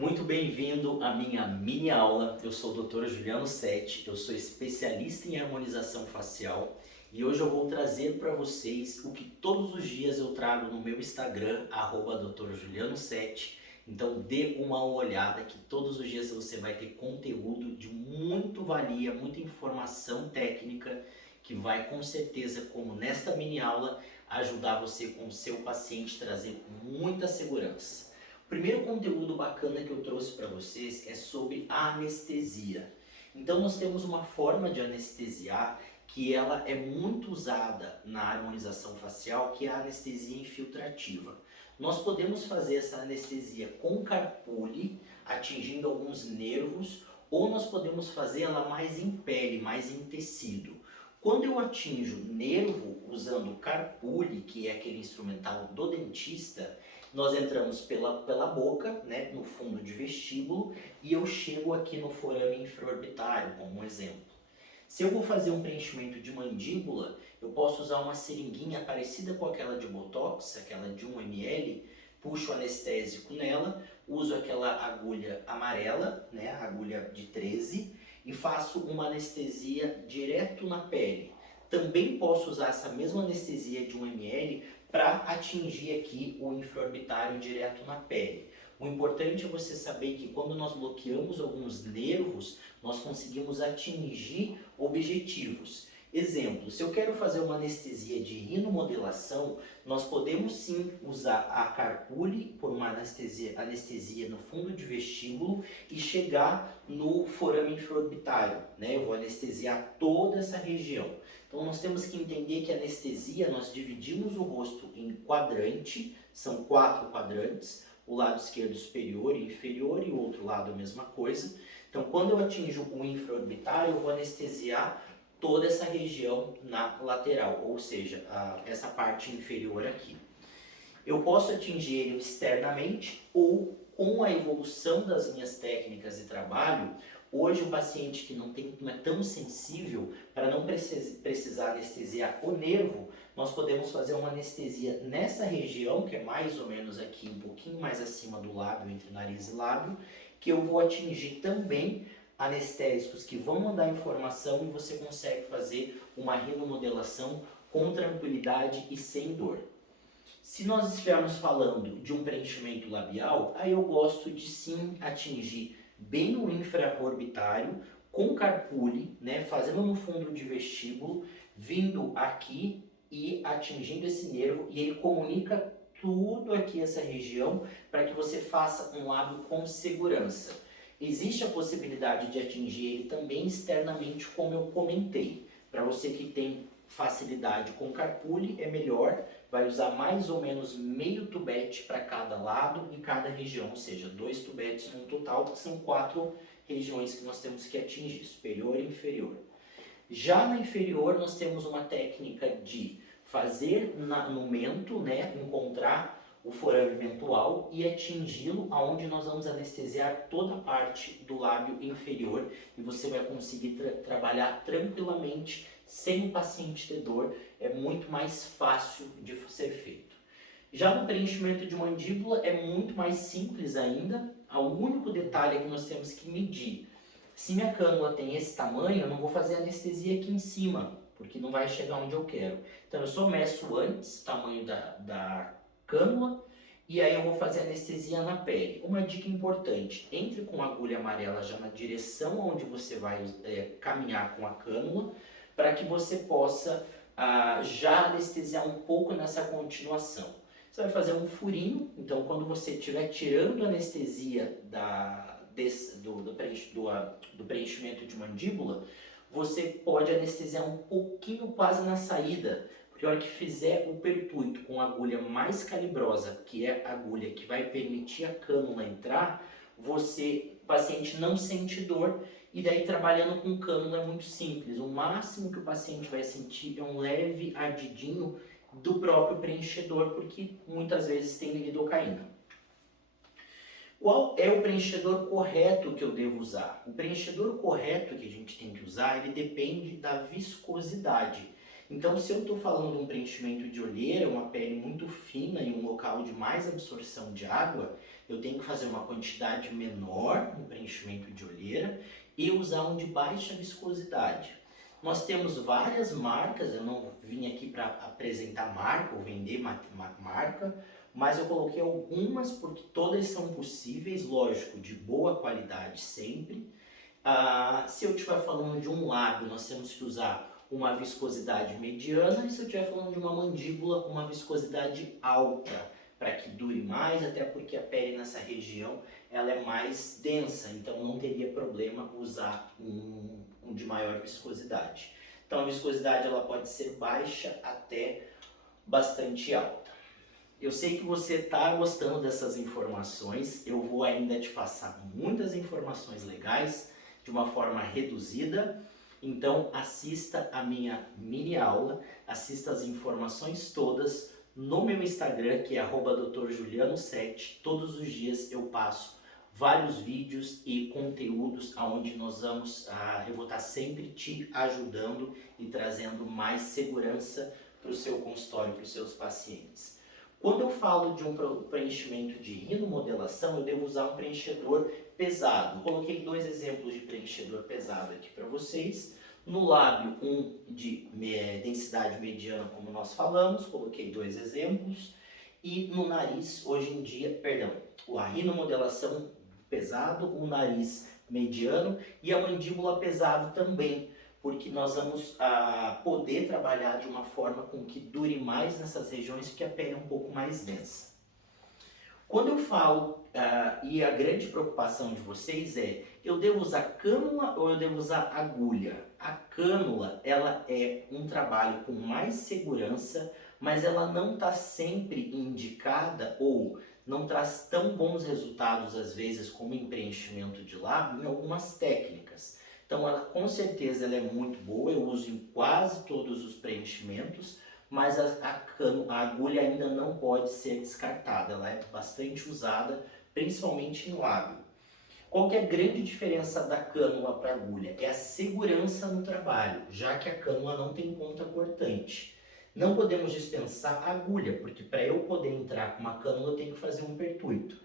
Muito bem-vindo à minha mini aula. Eu sou o Dr. Juliano Sete, eu sou especialista em harmonização facial e hoje eu vou trazer para vocês o que todos os dias eu trago no meu Instagram, @Dr. Juliano Sete. Então dê uma olhada que todos os dias você vai ter conteúdo de muito valia, muita informação técnica que vai com certeza, como nesta mini aula, ajudar você com o seu paciente, trazer muita segurança. O primeiro conteúdo bacana que eu trouxe para vocês é sobre a anestesia. Então nós temos uma forma de anestesiar que ela é muito usada na harmonização facial, que é a anestesia infiltrativa. Nós podemos fazer essa anestesia com carpule, atingindo alguns nervos, ou nós podemos fazer ela mais em pele, mais em tecido. Quando eu atinjo nervo usando carpule, que é aquele instrumental do dentista, nós entramos pela boca, né, no fundo de vestíbulo, e eu chego aqui no forame infraorbitário, como um exemplo. Se eu vou fazer um preenchimento de mandíbula, eu posso usar uma seringuinha parecida com aquela de Botox, aquela de 1 ml, puxo o anestésico nela, uso aquela agulha amarela, né, a agulha de 13, e faço uma anestesia direto na pele. Também posso usar essa mesma anestesia de 1 ml para atingir aqui o infraorbitário direto na pele. O importante é você saber que quando nós bloqueamos alguns nervos, nós conseguimos atingir objetivos. Exemplo, se eu quero fazer uma anestesia de rinomodelação, nós podemos sim usar a carpule por uma anestesia no fundo de vestíbulo e chegar no forame infraorbitário, né? Eu vou anestesiar toda essa região. Então nós temos que entender que a anestesia, nós dividimos o rosto em quadrante, são 4 quadrantes, o lado esquerdo superior e inferior e o outro lado a mesma coisa. Então quando eu atinjo o infraorbitário, eu vou anestesiar toda essa região na lateral, ou seja, essa parte inferior aqui. Eu posso atingir ele externamente ou com a evolução das minhas técnicas de trabalho. Hoje o paciente que não é tão sensível, para não precisar anestesiar o nervo, nós podemos fazer uma anestesia nessa região, que é mais ou menos aqui, um pouquinho mais acima do lábio, entre nariz e lábio, que eu vou atingir também anestésicos que vão mandar informação e você consegue fazer uma rinomodelação com tranquilidade e sem dor. Se nós estivermos falando de um preenchimento labial, aí eu gosto de sim atingir bem no infraorbitário, com carpule, né, fazendo no fundo de vestíbulo, vindo aqui e atingindo esse nervo, e ele comunica tudo aqui essa região para que você faça um lábio com segurança. Existe a possibilidade de atingir ele também externamente, como eu comentei. Para você que tem facilidade com carpule, é melhor, vai usar mais ou menos meio tubete para cada lado e cada região, ou seja, 2 tubetes no total, que são 4 regiões que nós temos que atingir, superior e inferior. Já na inferior, nós temos uma técnica de fazer no mento, né, encontrar o forame mentual e atingi-lo, aonde nós vamos anestesiar toda a parte do lábio inferior e você vai conseguir trabalhar tranquilamente, sem o paciente ter dor, é muito mais fácil de ser feito. Já no preenchimento de mandíbula é muito mais simples ainda, o único detalhe é que nós temos que medir. Se minha cânula tem esse tamanho, eu não vou fazer anestesia aqui em cima, porque não vai chegar onde eu quero. Então eu só meço antes o tamanho da cânula e aí eu vou fazer anestesia na pele. Uma dica importante, entre com a agulha amarela já na direção onde você vai caminhar com a cânula, para que você possa já anestesiar um pouco nessa continuação. Você vai fazer um furinho, então quando você estiver tirando a anestesia do preenchimento de mandíbula, você pode anestesiar um pouquinho quase na saída, porque a hora que fizer o pertuito com a agulha mais calibrosa, que é a agulha que vai permitir a cânula entrar, o paciente não sente dor, e daí trabalhando com cânula é muito simples. O máximo que o paciente vai sentir é um leve ardidinho do próprio preenchedor, porque muitas vezes tem lidocaína. Qual é o preenchedor correto que eu devo usar? O preenchedor correto que a gente tem que usar, ele depende da viscosidade. Então, se eu estou falando de um preenchimento de olheira, uma pele muito fina e um local de mais absorção de água, eu tenho que fazer uma quantidade menor no preenchimento de olheira e usar um de baixa viscosidade. Nós temos várias marcas, eu não vim aqui para apresentar marca ou vender marca, mas eu coloquei algumas porque todas são possíveis, lógico, de boa qualidade sempre. Se eu estiver falando de um lábio, nós temos que usar uma viscosidade mediana, e se eu estiver falando de uma mandíbula, uma viscosidade alta, para que dure mais, até porque a pele nessa região ela é mais densa, então não teria problema usar um de maior viscosidade. Então a viscosidade ela pode ser baixa até bastante alta. Eu sei que você está gostando dessas informações, eu vou ainda te passar muitas informações legais de uma forma reduzida. Então assista a minha mini aula, assista as informações todas no meu Instagram, que é @drjuliano7. Todos os dias eu passo vários vídeos e conteúdos onde eu vou estar sempre te ajudando e trazendo mais segurança para o seu consultório, para os seus pacientes. Quando eu falo de um preenchimento de rinomodelação, eu devo usar um preenchedor pesado. Eu coloquei 2 exemplos de preenchedor pesado aqui para vocês. No lábio, um de densidade mediana, como nós falamos, coloquei 2 exemplos. E no nariz, hoje em dia, a rinomodelação pesado, o nariz mediano e a mandíbula pesado também, porque nós vamos poder trabalhar de uma forma com que dure mais nessas regiões, porque a pele é um pouco mais densa. Quando eu falo, e a grande preocupação de vocês é, eu devo usar cânula ou eu devo usar agulha? A cânula, ela é um trabalho com mais segurança, mas ela não está sempre indicada ou não traz tão bons resultados às vezes como em preenchimento de lábio em algumas técnicas. Então ela com certeza ela é muito boa, eu uso em quase todos os preenchimentos, mas a agulha ainda não pode ser descartada, ela é bastante usada, principalmente em lábio. Qual que é a grande diferença da cânula para a agulha? É a segurança no trabalho, já que a cânula não tem ponta cortante. Não podemos dispensar a agulha, porque para eu poder entrar com uma cânula eu tenho que fazer um pertuito.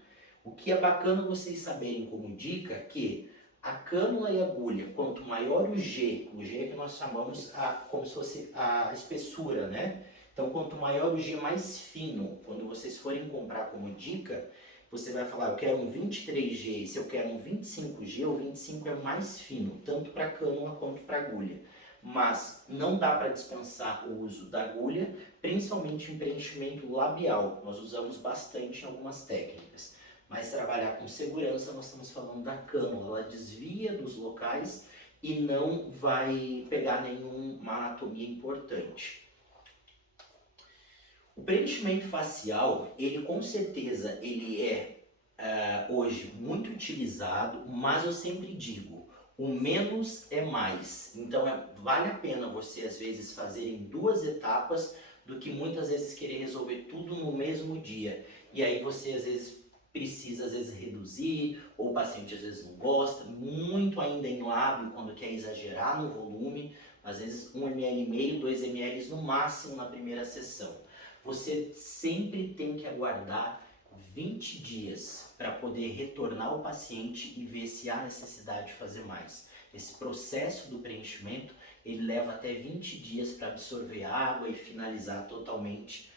O que é bacana vocês saberem como dica é que a cânula e a agulha, quanto maior o G é que nós chamamos como se fosse a espessura, né? Então, quanto maior o G, mais fino. Quando vocês forem comprar como dica, você vai falar, eu quero um 23G, e se eu quero um 25G, o 25 é mais fino, tanto para cânula quanto para agulha. Mas não dá para dispensar o uso da agulha, principalmente em preenchimento labial. Nós usamos bastante em algumas técnicas. Mas trabalhar com segurança, nós estamos falando da cânula, ela desvia dos locais e não vai pegar nenhuma anatomia importante. O preenchimento facial, ele com certeza ele é hoje muito utilizado, mas eu sempre digo, o menos é mais. Então vale a pena você às vezes fazer em 2 etapas do que muitas vezes querer resolver tudo no mesmo dia. E aí você às vezes precisa reduzir, ou o paciente às vezes não gosta, muito ainda em lábio quando quer exagerar no volume, às vezes 1,5 ml, 2 ml no máximo na primeira sessão. Você sempre tem que aguardar 20 dias para poder retornar ao paciente e ver se há necessidade de fazer mais. Esse processo do preenchimento, ele leva até 20 dias para absorver a água e finalizar totalmente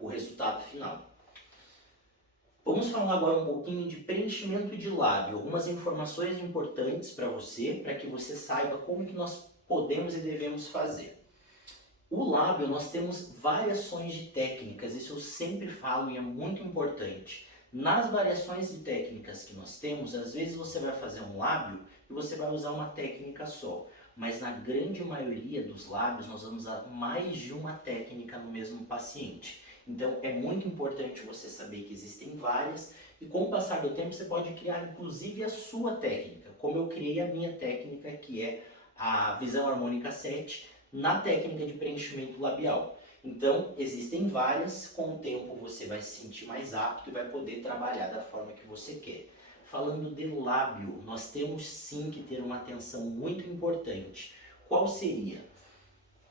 o resultado final. Vamos falar agora um pouquinho de preenchimento de lábio, algumas informações importantes para você, para que você saiba como que nós podemos e devemos fazer. O lábio, nós temos variações de técnicas, isso eu sempre falo e é muito importante. Nas variações de técnicas que nós temos, às vezes você vai fazer um lábio e você vai usar uma técnica só. Mas na grande maioria dos lábios, nós vamos usar mais de uma técnica no mesmo paciente. Então é muito importante você saber que existem várias e com o passar do tempo você pode criar inclusive a sua técnica, como eu criei a minha técnica, que é a visão harmônica 7, na técnica de preenchimento labial. Então, existem várias, com o tempo você vai se sentir mais apto e vai poder trabalhar da forma que você quer. Falando de lábio, nós temos sim que ter uma atenção muito importante. Qual seria?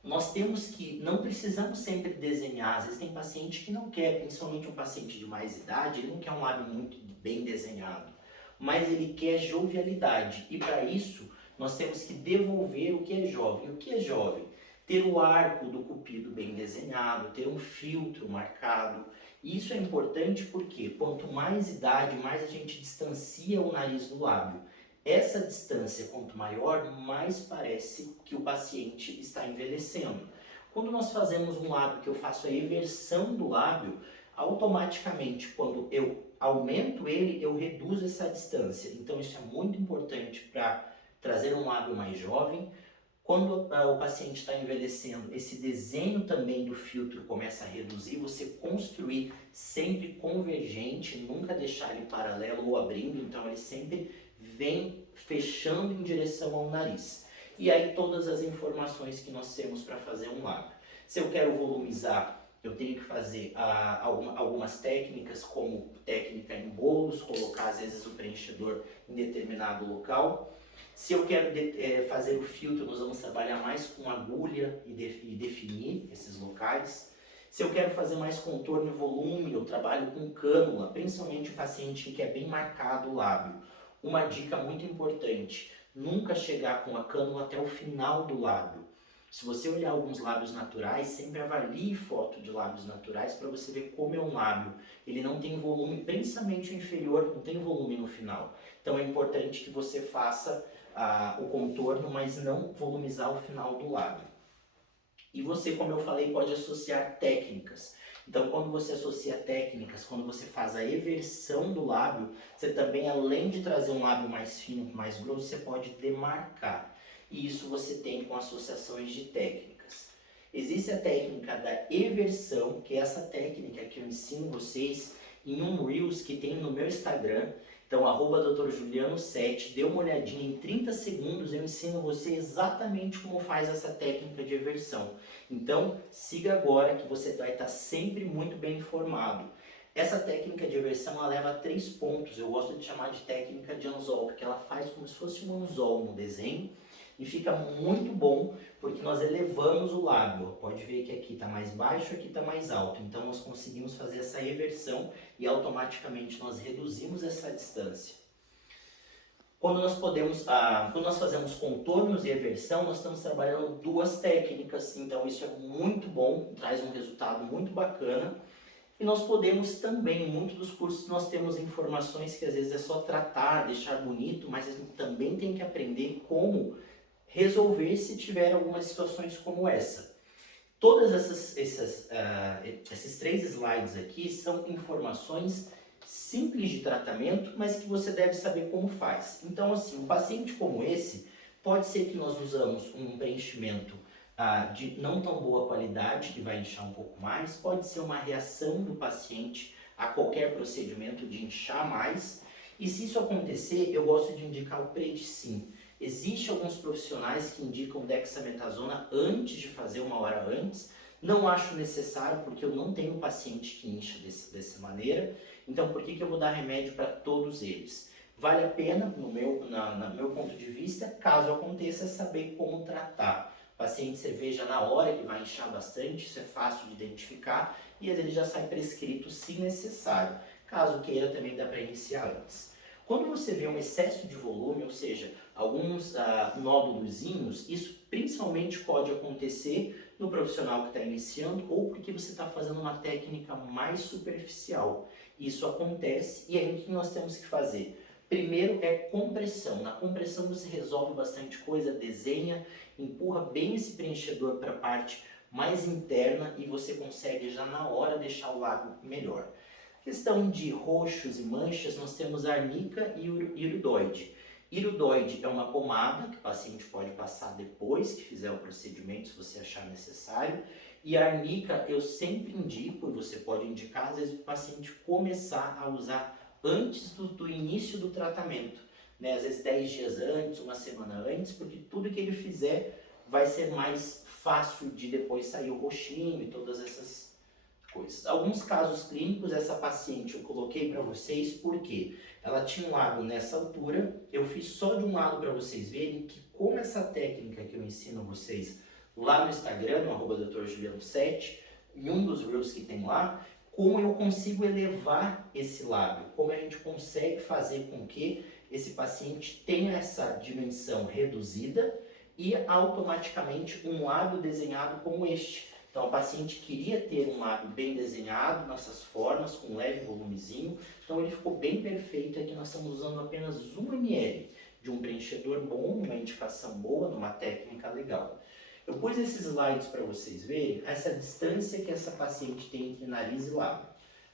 nós temos que, não precisamos sempre desenhar, às vezes tem paciente que não quer, principalmente um paciente de mais idade, ele não quer um lábio muito bem desenhado, mas ele quer jovialidade, e para isso nós temos que devolver o que é jovem. O que é jovem? Ter o arco do cupido bem desenhado, ter um filtro marcado. E isso é importante porque quanto mais idade, mais a gente distancia o nariz do lábio. Essa distância, quanto maior, mais parece que o paciente está envelhecendo. Quando nós fazemos um lábio, que eu faço a eversão do lábio, automaticamente, quando eu aumento ele, eu reduzo essa distância. Então isso é muito importante para trazer um lábio mais jovem. Quando o paciente está envelhecendo, esse desenho também do filtro começa a reduzir, você construir sempre convergente, nunca deixar ele paralelo ou abrindo, então ele sempre vem fechando em direção ao nariz. E aí todas as informações que nós temos para fazer um lábio. Se eu quero volumizar, eu tenho que fazer algumas técnicas, como técnica em bolos, colocar às vezes o preenchedor em determinado local. Se eu quero fazer o filtro, nós vamos trabalhar mais com agulha e definir esses locais. Se eu quero fazer mais contorno e volume, eu trabalho com cânula, principalmente o paciente que quer bem marcado o lábio. Uma dica muito importante, nunca chegar com a cânula até o final do lábio. Se você olhar alguns lábios naturais, sempre avalie foto de lábios naturais para você ver como é um lábio. Ele não tem volume, principalmente o inferior, não tem volume no final. Então é importante que você faça o contorno, mas não volumizar o final do lábio. E você, como eu falei, pode associar técnicas. Então, quando você associa técnicas, quando você faz a eversão do lábio, você também, além de trazer um lábio mais fino, mais grosso, você pode demarcar. E isso você tem com associações de técnicas. Existe a técnica da eversão, que é essa técnica que eu ensino vocês em um Reels que tem no meu Instagram. Então, @drjuliano7, dê uma olhadinha, em 30 segundos eu ensino você exatamente como faz essa técnica de eversão. Então, siga agora que você vai estar sempre muito bem informado. Essa técnica de eversão, ela leva a 3 pontos, eu gosto de chamar de técnica de anzol, porque ela faz como se fosse um anzol no desenho, e fica muito bom, porque nós elevamos o lábio. Pode ver que aqui está mais baixo, aqui está mais alto. Então nós conseguimos fazer essa eversão e automaticamente nós reduzimos essa distância. Quando nós fazemos contornos e eversão, nós estamos trabalhando 2 técnicas. Então isso é muito bom, traz um resultado muito bacana. E nós podemos também, em muitos dos cursos, nós temos informações que às vezes é só tratar, deixar bonito, mas a gente também tem que aprender como resolver se tiver algumas situações como essa. Todas esses 3 slides aqui são informações simples de tratamento, mas que você deve saber como faz. Então, assim, um paciente como esse, pode ser que nós usamos um preenchimento de não tão boa qualidade, que vai inchar um pouco mais, pode ser uma reação do paciente a qualquer procedimento de inchar mais, e se isso acontecer, eu gosto de indicar o Predsim. Existem alguns profissionais que indicam dexametasona antes de fazer, 1 hora antes. Não acho necessário, porque eu não tenho paciente que incha dessa maneira. Então, por que eu vou dar remédio para todos eles? Vale a pena, no meu ponto de vista, caso aconteça, saber como tratar. O paciente você veja na hora que vai inchar bastante, isso é fácil de identificar, e às vezes já sai prescrito se necessário. Caso queira, também dá para iniciar antes. Quando você vê um excesso de volume, ou seja, alguns nódulozinhos, isso principalmente pode acontecer no profissional que está iniciando ou porque você está fazendo uma técnica mais superficial. Isso acontece e aí o que nós temos que fazer? Primeiro é compressão. Na compressão você resolve bastante coisa, desenha, empurra bem esse preenchedor para a parte mais interna e você consegue já na hora deixar o lábio melhor. Questão de roxos e manchas, nós temos arnica e iridoide. Iridoide é uma pomada que o paciente pode passar depois que fizer o procedimento, se você achar necessário. E a arnica eu sempre indico, e você pode indicar, às vezes o paciente começar a usar antes do início do tratamento, né? Às vezes 10 dias antes, 1 semana antes, porque tudo que ele fizer vai ser mais fácil de depois sair o roxinho e todas essas coisas. Alguns casos clínicos, essa paciente eu coloquei para vocês porque ela tinha um lábio nessa altura, eu fiz só de um lado para vocês verem que como essa técnica que eu ensino vocês lá no Instagram, no @drjuliano7, em um dos reels que tem lá, como eu consigo elevar esse lábio, como a gente consegue fazer com que esse paciente tenha essa dimensão reduzida e automaticamente um lábio desenhado como este. Então, o paciente queria ter um lábio bem desenhado, nessas formas, com um leve volumezinho. Então, ele ficou bem perfeito. Aqui nós estamos usando apenas 1 ml de um preenchedor bom, uma indicação boa, numa técnica legal. Eu pus esses slides para vocês verem essa distância que essa paciente tem entre nariz e lábio.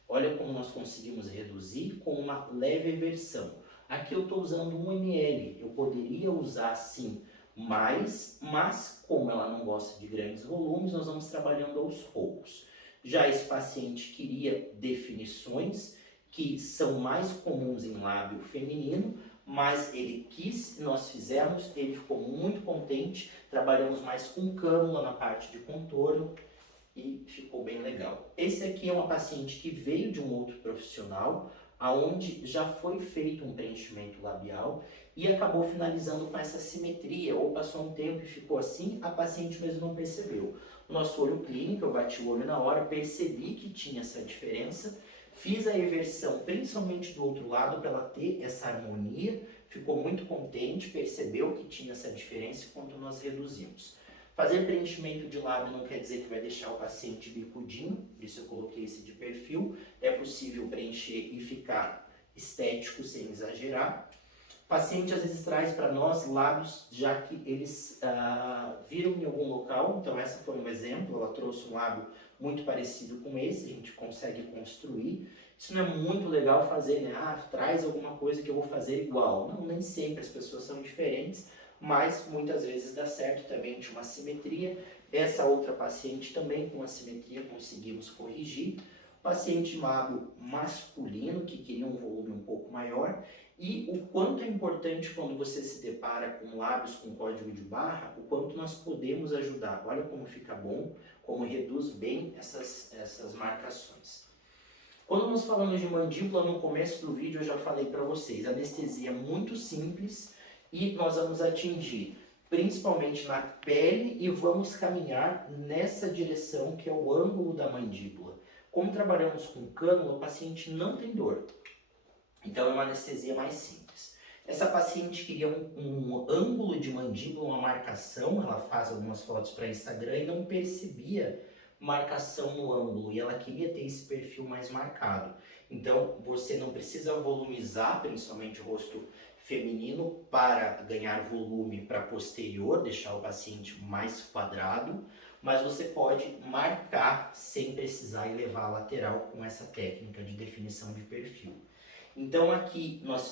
Olha como nós conseguimos reduzir com uma leve eversão. Aqui eu estou usando 1 ml, eu poderia usar sim mais, mas como ela não gosta de grandes volumes, nós vamos trabalhando aos poucos. Já esse paciente queria definições que são mais comuns em lábio feminino, mas ele quis, nós fizemos, ele ficou muito contente, trabalhamos mais com cânula na parte de contorno e ficou bem legal. Esse aqui é uma paciente que veio de um outro profissional, aonde já foi feito um preenchimento labial e acabou finalizando com essa simetria, ou passou um tempo e ficou assim, a paciente mesmo não percebeu. O nosso olho clínico, eu bati o olho na hora, percebi que tinha essa diferença, fiz a eversão principalmente do outro lado para ela ter essa harmonia, ficou muito contente, percebeu que tinha essa diferença quando nós reduzimos. Fazer preenchimento de lábio não quer dizer que vai deixar o paciente bicudinho, isso eu coloquei esse de perfil, é possível preencher e ficar estético sem exagerar. O paciente às vezes traz para nós lábios já que eles viram em algum local, então essa foi um exemplo, ela trouxe um lábio muito parecido com esse, a gente consegue construir. Isso não é muito legal fazer, né? Traz alguma coisa que eu vou fazer igual. Não, nem sempre, as pessoas são diferentes, mas muitas vezes dá certo também de uma simetria. Essa outra paciente também com a simetria conseguimos corrigir. Paciente lábio masculino que queria um volume um pouco maior, e o quanto é importante quando você se depara com lábios com código de barra, o quanto nós podemos ajudar. Olha como fica bom, como reduz bem essas marcações. Quando nós falamos de mandíbula, no começo do vídeo eu já falei para vocês, anestesia muito simples e nós vamos atingir principalmente na pele e vamos caminhar nessa direção que é o ângulo da mandíbula. Como trabalhamos com cânula, o paciente não tem dor, então é uma anestesia mais simples. Essa paciente queria um ângulo de mandíbula, uma marcação, ela faz algumas fotos para Instagram e não percebia marcação no ângulo, e ela queria ter esse perfil mais marcado. Então você não precisa volumizar, principalmente o rosto feminino, para ganhar volume para posterior, deixar o paciente mais quadrado, mas você pode marcar sem precisar elevar a lateral com essa técnica de definição de perfil. Então aqui nós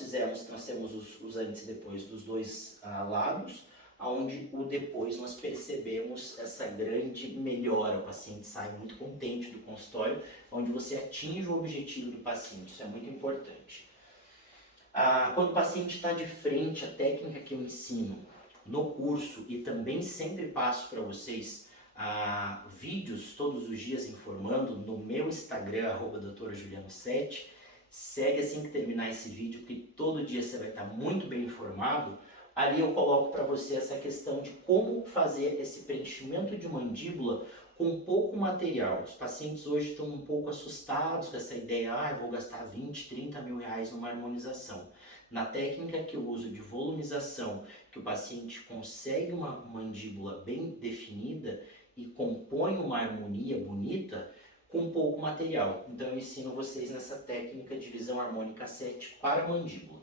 temos os antes e depois dos dois lados, onde o depois nós percebemos essa grande melhora, o paciente sai muito contente do consultório, onde você atinge o objetivo do paciente, isso é muito importante. Quando o paciente está de frente, a técnica que eu ensino no curso e também sempre passo para vocês vídeos todos os dias informando no meu Instagram, @drjuliano7, segue assim que terminar esse vídeo, que todo dia você vai estar muito bem informado. Ali eu coloco para você essa questão de como fazer esse preenchimento de mandíbula com pouco material. Os pacientes hoje estão um pouco assustados com essa ideia, eu vou gastar 20, 30 mil reais numa harmonização. Na técnica que eu uso de volumização, que o paciente consegue uma mandíbula bem definida e compõe uma harmonia bonita, com pouco material. Então eu ensino vocês nessa técnica de visão harmônica 7 para mandíbula.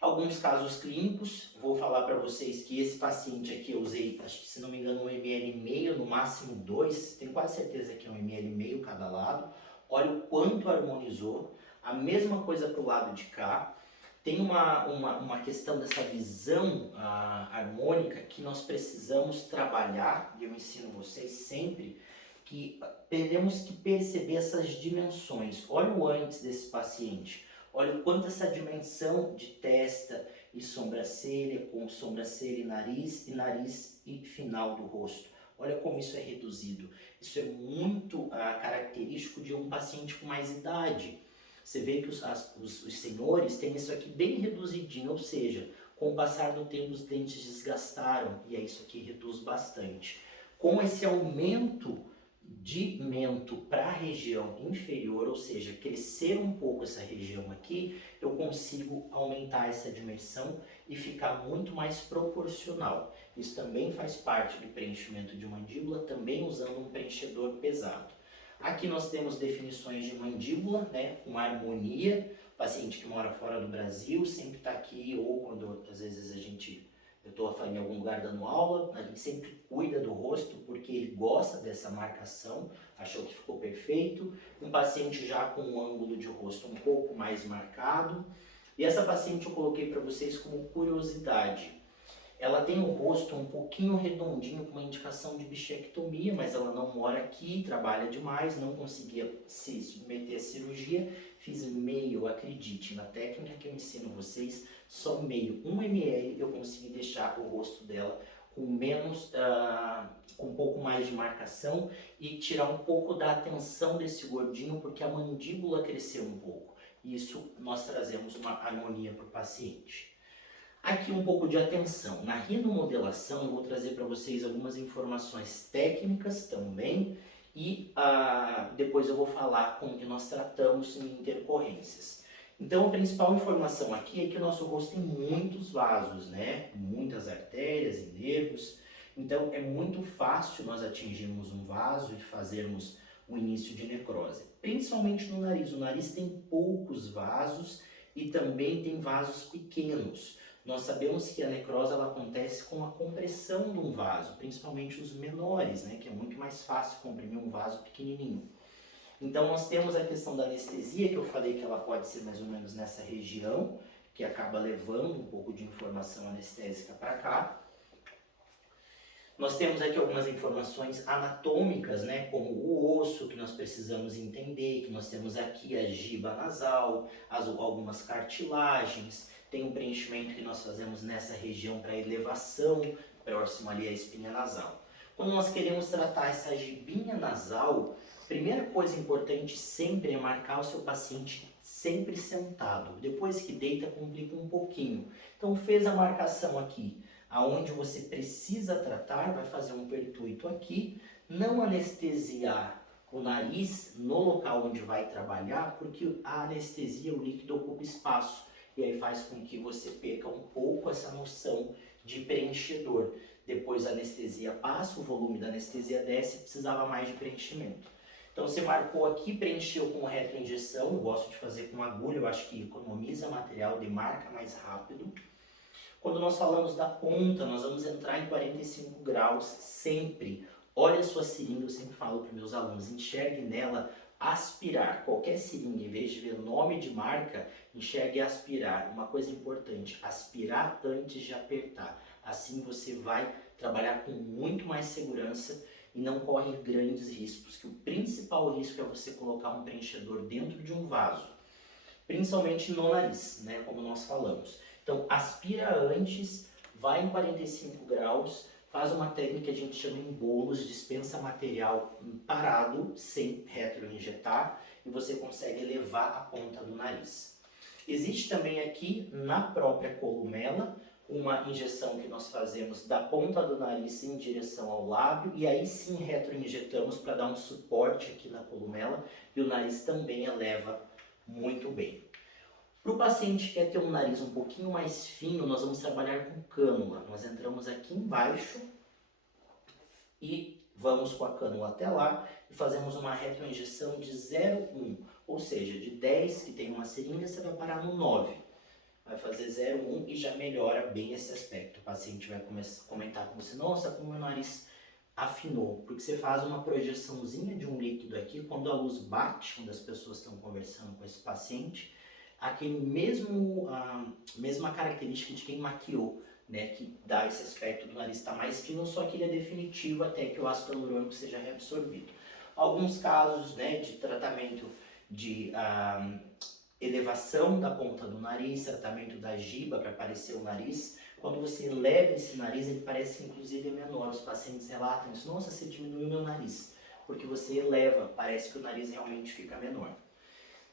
Alguns casos clínicos, vou falar para vocês que esse paciente aqui eu usei, acho que se não me engano, 1,5 ml, no máximo 2, tenho quase certeza que é 1,5 ml cada lado. Olha o quanto harmonizou, a mesma coisa para o lado de cá. Tem uma questão dessa visão harmônica que nós precisamos trabalhar, e eu ensino vocês sempre, que temos que perceber essas dimensões. Olha o antes desse paciente, olha o quanto essa dimensão de testa e sobrancelha, com sobrancelha e nariz e final do rosto. Olha como isso é reduzido. Isso é muito característico de um paciente com mais idade. Você vê que os senhores têm isso aqui bem reduzidinho, ou seja, Com o passar do tempo, os dentes desgastaram e é isso aqui reduz bastante. Com esse aumento de mento para a região inferior, ou seja, crescer um pouco essa região aqui, eu consigo aumentar essa dimensão e ficar muito mais proporcional. Isso também faz parte do preenchimento de mandíbula, também usando um preenchedor pesado. Aqui nós temos definições de mandíbula, né, com harmonia. O paciente que mora fora do Brasil sempre está aqui, ou quando às vezes eu estou em algum lugar dando aula, a gente sempre cuida do rosto porque ele gosta dessa marcação, achou que ficou perfeito. Um paciente já com um ângulo de rosto um pouco mais marcado. E essa paciente eu coloquei para vocês como curiosidade. Ela tem o rosto um pouquinho redondinho, com uma indicação de bichectomia, mas ela não mora aqui, trabalha demais, não conseguia se submeter à cirurgia. Fiz meio, acredite, na técnica que eu ensino vocês, só meio, 1 ml, eu consegui deixar o rosto dela com menos, com um pouco mais de marcação e tirar um pouco da atenção desse gordinho, porque a mandíbula cresceu um pouco. Isso nós trazemos uma harmonia para o paciente. Aqui um pouco de atenção. Na rinomodelação eu vou trazer para vocês algumas informações técnicas também e depois eu vou falar como que nós tratamos em intercorrências. Então a principal informação aqui é que o nosso rosto tem muitos vasos, né? Muitas artérias e nervos. Então é muito fácil nós atingirmos um vaso e fazermos um início de necrose. Principalmente no nariz. O nariz tem poucos vasos e também tem vasos pequenos. Nós sabemos que a necrose ela acontece com a compressão de um vaso, principalmente os menores, né, que é muito mais fácil comprimir um vaso pequenininho. Então nós temos a questão da anestesia, que eu falei que ela pode ser mais ou menos nessa região, que acaba levando um pouco de informação anestésica para cá. Nós temos aqui algumas informações anatômicas, né, como o osso que nós precisamos entender, que nós temos aqui a giba nasal, algumas cartilagens. Tem um preenchimento que nós fazemos nessa região para elevação, próximo ali à espinha nasal. Quando nós queremos tratar essa gibinha nasal, a primeira coisa importante sempre é marcar o seu paciente sempre sentado. Depois que deita, complica um pouquinho. Então fez a marcação aqui, aonde você precisa tratar, vai fazer um pertuito aqui, não anestesiar o nariz no local onde vai trabalhar, porque a anestesia, o líquido ocupa espaço. E aí faz com que você perca um pouco essa noção de preenchedor. Depois a anestesia passa, o volume da anestesia desce, precisava mais de preenchimento. Então você marcou aqui, preencheu com retroinjeção, eu gosto de fazer com agulha, eu acho que economiza material, demarca mais rápido. Quando nós falamos da ponta, nós vamos entrar em 45 graus sempre. Olha a sua seringa, eu sempre falo para meus alunos, enxergue nela aspirar. Qualquer seringa, em vez de ver nome de marca, enxergue aspirar. Uma coisa importante, aspirar antes de apertar. Assim você vai trabalhar com muito mais segurança e não corre grandes riscos, que o principal risco é você colocar um preenchedor dentro de um vaso, principalmente no nariz, né, como nós falamos. Então aspira antes, vai em 45 graus, faz uma técnica que a gente chama em bolos, dispensa material parado, sem retroinjetar, e você consegue elevar a ponta do nariz. Existe também aqui, na própria columela, uma injeção que nós fazemos da ponta do nariz em direção ao lábio, e aí sim retroinjetamos para dar um suporte aqui na columela, e o nariz também eleva muito bem. Para o paciente que quer ter um nariz um pouquinho mais fino, nós vamos trabalhar com cânula. Nós entramos aqui embaixo e vamos com a cânula até lá e fazemos uma retroinjeção de 0,1, ou seja, de 10 que tem uma seringa, você vai parar no 9. Vai fazer 0,1 e já melhora bem esse aspecto. O paciente vai comentar com você, nossa, como meu nariz afinou, porque você faz uma projeçãozinha de um líquido aqui, quando a luz bate, quando as pessoas estão conversando com esse paciente, aquele mesma característica de quem maquiou, né, que dá esse aspecto do nariz estar mais fino, só que ele é definitivo até que o ácido hialurônico seja reabsorvido. Alguns casos, né, de tratamento de elevação da ponta do nariz, tratamento da giba para aparecer o nariz, quando você eleva esse nariz, ele parece inclusive menor. Os pacientes relatam isso, nossa, você diminuiu meu nariz, porque você eleva, parece que o nariz realmente fica menor.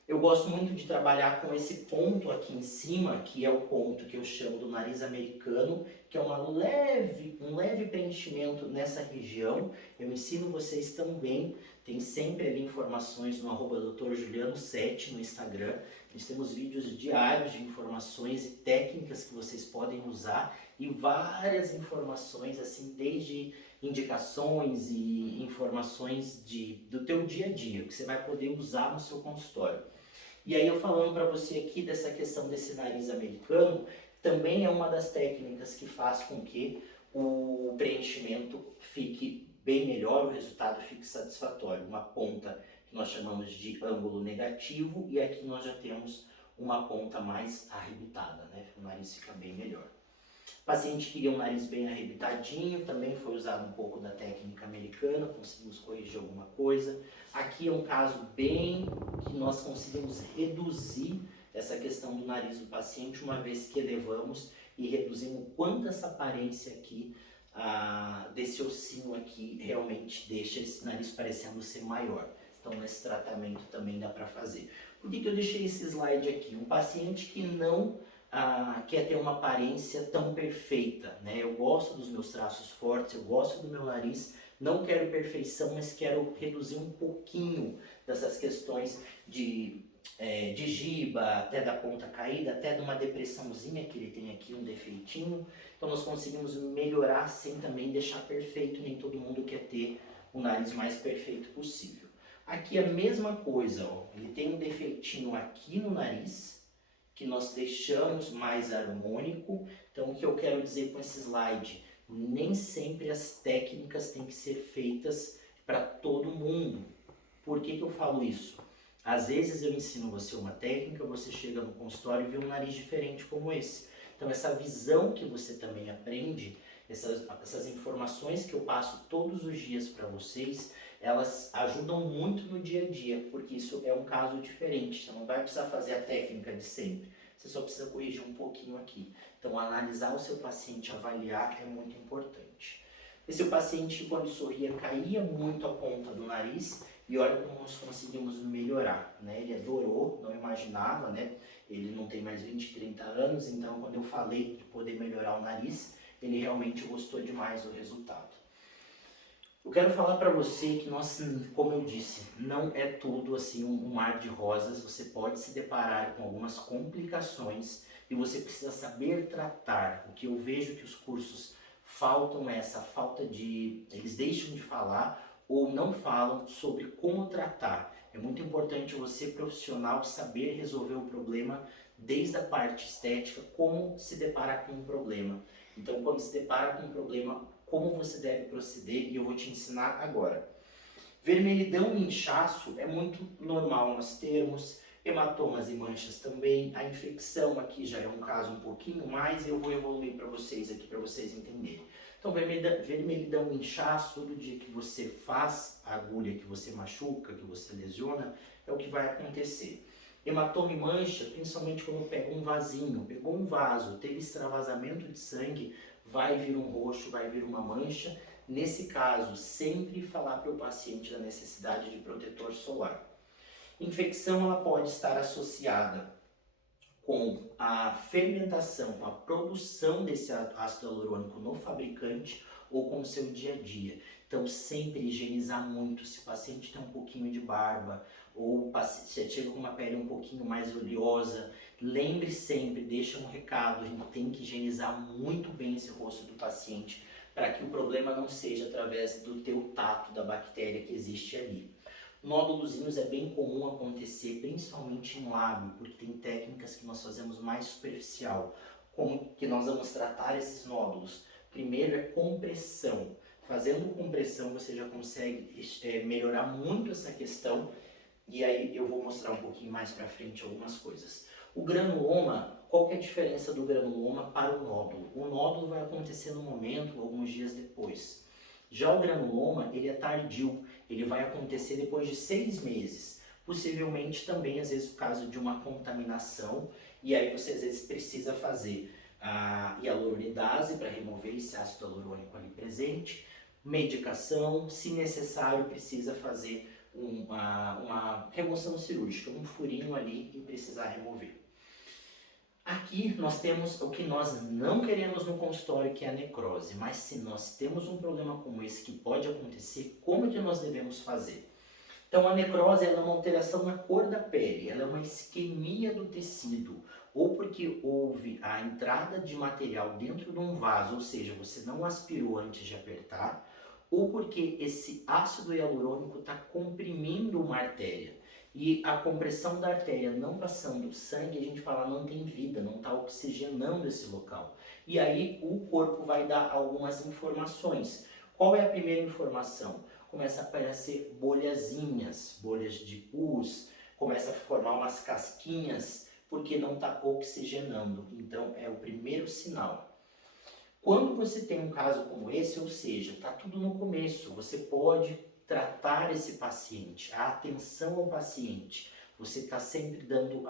Eu gosto muito de trabalhar com esse ponto aqui em cima, que é o ponto que eu chamo do nariz americano, que é um leve preenchimento nessa região. Eu ensino vocês também, tem sempre ali informações no @drjuliano7 no Instagram. Nós temos vídeos diários de informações e técnicas que vocês podem usar e várias informações, assim, desde indicações e informações do teu dia a dia, que você vai poder usar no seu consultório. E aí eu falando para você aqui dessa questão desse nariz americano, também é uma das técnicas que faz com que o preenchimento fique bem melhor, o resultado fique satisfatório. Uma ponta que nós chamamos de ângulo negativo e aqui nós já temos uma ponta mais arrebitada, né? O nariz fica bem melhor. O paciente queria um nariz bem arrebitadinho, também foi usado um pouco da técnica americana, conseguimos corrigir alguma coisa. Aqui é um caso bem que nós conseguimos reduzir essa questão do nariz do paciente, uma vez que elevamos e reduzimos quanto essa aparência aqui, desse ossinho aqui, realmente deixa esse nariz parecendo ser maior. Então, nesse tratamento também dá para fazer. Por que eu deixei esse slide aqui? Um paciente que não quer ter uma aparência tão perfeita, né? Eu gosto dos meus traços fortes, eu gosto do meu nariz, não quero perfeição, mas quero reduzir um pouquinho dessas questões de giba, até da ponta caída, até de uma depressãozinha que ele tem aqui, um defeitinho. Então nós conseguimos melhorar sem também deixar perfeito, nem todo mundo quer ter o nariz mais perfeito possível. Aqui a mesma coisa, ó. Ele tem um defeitinho aqui no nariz, que nós deixamos mais harmônico. Então o que eu quero dizer com esse slide? Nem sempre as técnicas têm que ser feitas para todo mundo. Por que eu falo isso? Às vezes eu ensino você uma técnica, você chega no consultório e vê um nariz diferente como esse. Então essa visão que você também aprende, essas informações que eu passo todos os dias para vocês, elas ajudam muito no dia a dia, porque isso é um caso diferente. Você não vai precisar fazer a técnica de sempre, você só precisa corrigir um pouquinho aqui. Então analisar o seu paciente, avaliar é muito importante. Esse paciente, quando sorria, caía muito a ponta do nariz, e olha como nós conseguimos melhorar, né? Ele adorou, não imaginava, né? Ele não tem mais 20, 30 anos, então quando eu falei de poder melhorar o nariz, ele realmente gostou demais do resultado. Eu quero falar para você que nós, como eu disse, não é tudo assim um mar de rosas. Você pode se deparar com algumas complicações e você precisa saber tratar. O que eu vejo que os cursos faltam é essa falta de... eles deixam de falar ou não falam sobre como tratar. É muito importante você, profissional, saber resolver o problema desde a parte estética, como se deparar com um problema. Então, quando se depara com um problema, como você deve proceder, e eu vou te ensinar agora. Vermelhidão e inchaço é muito normal nós termos, hematomas e manchas também. A infecção aqui já é um caso um pouquinho mais, e eu vou evoluir para vocês aqui, para vocês entenderem. Então, vermelhidão e inchaço, todo dia que você faz a agulha, que você machuca, que você lesiona, é o que vai acontecer. Hematoma e mancha, principalmente quando pega um vasinho, pegou um vaso, teve extravasamento de sangue, vai vir um roxo, vai vir uma mancha. Nesse caso, sempre falar para o paciente da necessidade de protetor solar. Infecção ela pode estar associada com a fermentação, com a produção desse ácido hialurônico no fabricante ou com o seu dia a dia. Então, sempre higienizar muito. Se o paciente tem um pouquinho de barba ou se chega com uma pele um pouquinho mais oleosa, lembre sempre, deixa um recado, a gente tem que higienizar muito bem esse rosto do paciente para que o problema não seja através do teu tato, da bactéria que existe ali. Nódulozinhos é bem comum acontecer, principalmente em lábio, porque tem técnicas que nós fazemos mais superficial. Como que nós vamos tratar esses nódulos? Primeiro é compressão. Fazendo compressão você já consegue melhorar muito essa questão, e aí eu vou mostrar um pouquinho mais para frente algumas coisas. O granuloma, qual que é a diferença do granuloma para o nódulo? O nódulo vai acontecer no momento, alguns dias depois. Já o granuloma, ele é tardio, ele vai acontecer depois de 6 meses. Possivelmente também, às vezes, por causa de uma contaminação, e aí você às vezes precisa fazer a hialuronidase para remover esse ácido hialurônico ali presente, medicação, se necessário precisa fazer uma remoção cirúrgica, um furinho ali e precisar remover. Aqui nós temos o que nós não queremos no consultório, que é a necrose, mas se nós temos um problema como esse que pode acontecer, como que nós devemos fazer? Então a necrose ela é uma alteração na cor da pele, ela é uma isquemia do tecido, ou porque houve a entrada de material dentro de um vaso, ou seja, você não aspirou antes de apertar, ou porque esse ácido hialurônico está comprimindo uma artéria. E a compressão da artéria não passando sangue, a gente fala não tem vida, não está oxigenando esse local. E aí o corpo vai dar algumas informações. Qual é a primeira informação? Começa a aparecer bolhazinhas, bolhas de pus, começa a formar umas casquinhas, porque não está oxigenando. Então é o primeiro sinal. Quando você tem um caso como esse, ou seja, está tudo no começo, você pode tratar esse paciente, a atenção ao paciente, você está sempre dando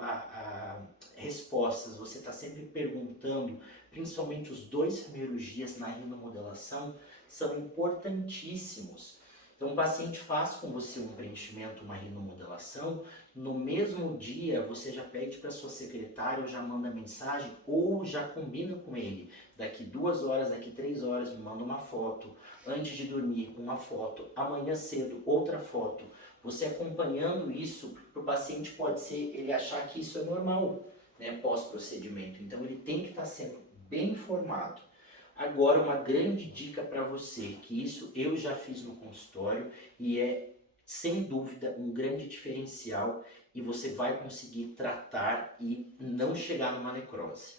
respostas, você está sempre perguntando, principalmente os 2 primeiros dias na rinomodelação são importantíssimos. Então o paciente faz com você um preenchimento, uma rinomodelação, no mesmo dia você já pede para sua secretária ou já manda mensagem ou já combina com ele, daqui 2 horas, daqui 3 horas me manda uma foto, antes de dormir uma foto, amanhã cedo outra foto, você acompanhando isso, para o paciente pode ser ele achar que isso é normal, né, pós-procedimento, então ele tem que estar sendo bem informado. Agora uma grande dica para você, que isso eu já fiz no consultório e é sem dúvida um grande diferencial e você vai conseguir tratar e não chegar numa necrose.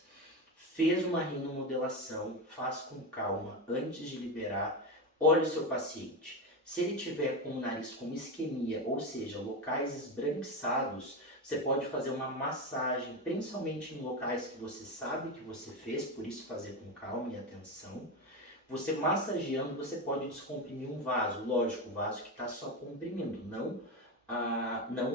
Fez uma rinomodelação, faz com calma, antes de liberar, olha o seu paciente. Se ele tiver com o nariz com isquemia, ou seja, locais esbranquiçados, você pode fazer uma massagem, principalmente em locais que você sabe que você fez, por isso fazer com calma e atenção. Você massageando, você pode descomprimir um vaso, lógico, o vaso que está só comprimindo, não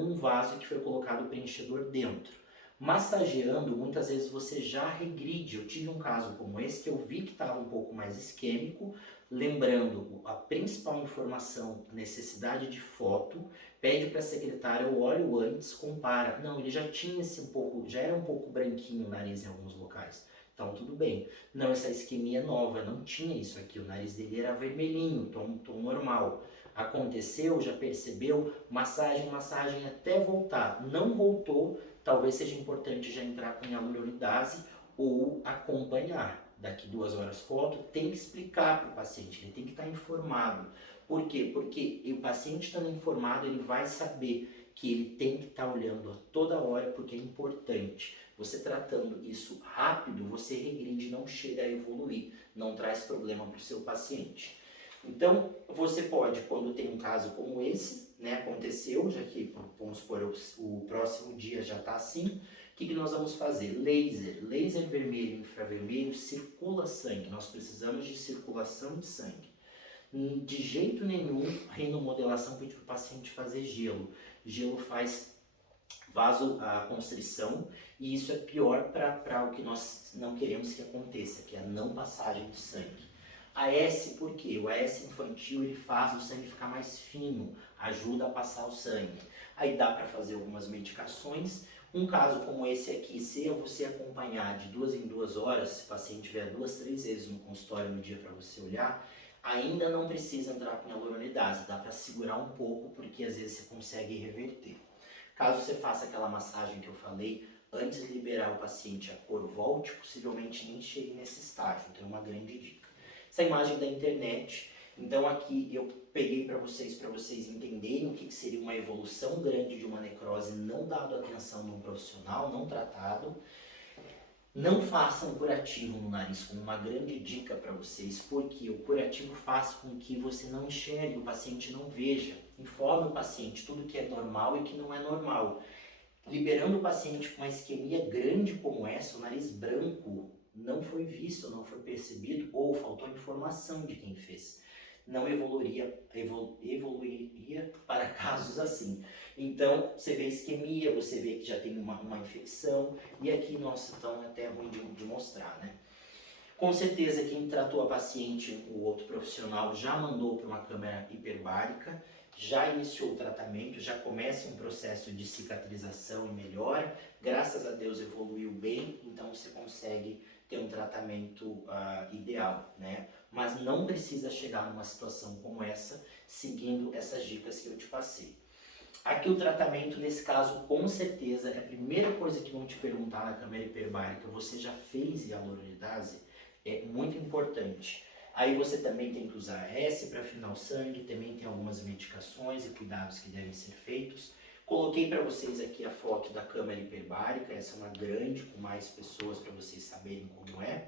um vaso que foi colocado o preenchedor dentro. Massageando, muitas vezes você já regride. Eu tive um caso como esse que eu vi que estava um pouco mais isquêmico, lembrando a principal informação, a necessidade de foto, pede para a secretária o óleo antes, compara. Não, ele já tinha já era um pouco branquinho o nariz em alguns locais. Então tudo bem. Não, essa isquemia é nova, não tinha isso aqui, o nariz dele era vermelhinho, tom normal. Aconteceu, já percebeu, massagem até voltar. Não voltou, talvez seja importante já entrar com hialuronidase ou acompanhar. Daqui 2 horas foto, tem que explicar para o paciente, ele tem que estar informado. Por quê? Porque o paciente estando informado, ele vai saber que ele tem que estar olhando a toda hora, porque é importante. Você tratando isso rápido, você regride, não chega a evoluir, não traz problema para o seu paciente. Então, você pode, quando tem um caso como esse, né, aconteceu, já que, vamos supor, o próximo dia já está assim, o que nós vamos fazer? Laser vermelho e infravermelho circula sangue, nós precisamos de circulação de sangue. De jeito nenhum, rinomodelação pede para o paciente fazer gelo. Gelo faz vasoconstrição e isso é pior para o que nós não queremos que aconteça, que é a não passagem de sangue. AS por quê? O AS infantil ele faz o sangue ficar mais fino, ajuda a passar o sangue. Aí dá para fazer algumas medicações. Um caso como esse aqui, se você acompanhar de 2 em 2 horas, se o paciente tiver 2, 3 vezes no consultório no dia para você olhar, ainda não precisa entrar com hialuronidase, dá para segurar um pouco porque às vezes você consegue reverter. Caso você faça aquela massagem que eu falei, antes de liberar o paciente a cor volte, possivelmente nem chegue nesse estágio, então é uma grande dica. Essa imagem da internet, então aqui eu peguei para vocês entenderem o que seria uma evolução grande de uma necrose não dado atenção num profissional, não tratado. Não façam curativo no nariz, como uma grande dica para vocês, porque o curativo faz com que você não enxergue, o paciente não veja. Informe o paciente tudo que é normal e que não é normal. Liberando o paciente com uma isquemia grande como essa, o nariz branco, não foi visto, não foi percebido ou faltou informação de quem fez. Não evoluiria para casos assim. Então, você vê isquemia, você vê que já tem uma infecção, e aqui, nossa, então é até ruim de mostrar, né? Com certeza, quem tratou a paciente, o outro profissional, já mandou para uma câmera hiperbárica, já iniciou o tratamento, já começa um processo de cicatrização e melhora, graças a Deus evoluiu bem, então você consegue ter um tratamento ideal, né? Mas não precisa chegar numa situação como essa, seguindo essas dicas que eu te passei. Aqui o tratamento, nesse caso, com certeza, é a primeira coisa que vão te perguntar na câmera hiperbárica, você já fez hialuronidase? É muito importante. Aí você também tem que usar S para afinar o sangue, também tem algumas medicações e cuidados que devem ser feitos. Coloquei para vocês aqui a foto da câmara hiperbárica, essa é uma grande, com mais pessoas para vocês saberem como é.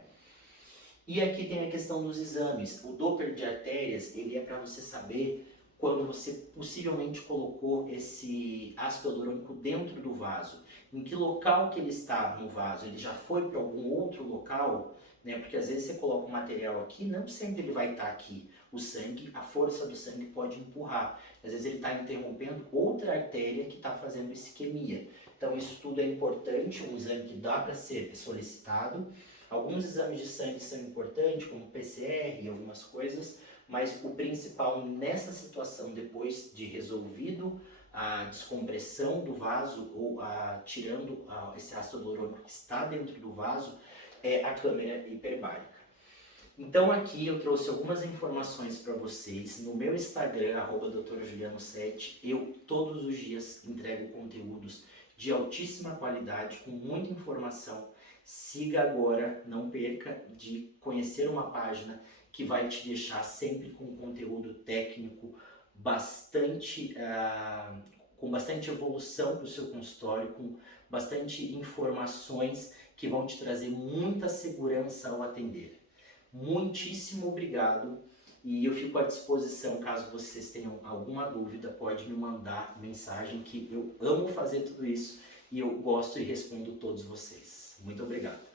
E aqui tem a questão dos exames. O Doppler de artérias, ele é para você saber quando você possivelmente colocou esse ácido hialurônico dentro do vaso. Em que local que ele está no vaso? Ele já foi para algum outro local? Né? Porque às vezes você coloca um material aqui, não sempre ele vai estar aqui. O sangue, a força do sangue pode empurrar. Às vezes ele está interrompendo outra artéria que está fazendo isquemia. Então isso tudo é importante, um exame que dá para ser solicitado. Alguns exames de sangue são importantes, como PCR e algumas coisas, mas o principal nessa situação, depois de resolvido a descompressão do vaso ou tirando esse ácido hialurônico que está dentro do vaso, é a câmara hiperbárica. Então aqui eu trouxe algumas informações para vocês. No meu Instagram, @drjuliano7, eu todos os dias entrego conteúdos de altíssima qualidade, com muita informação. Siga agora, não perca de conhecer uma página que vai te deixar sempre com conteúdo técnico com bastante evolução para o seu consultório, com bastante informações que vão te trazer muita segurança ao atender. Muitíssimo obrigado e eu fico à disposição caso vocês tenham alguma dúvida, pode me mandar mensagem que eu amo fazer tudo isso e eu gosto e respondo todos vocês. Muito obrigado.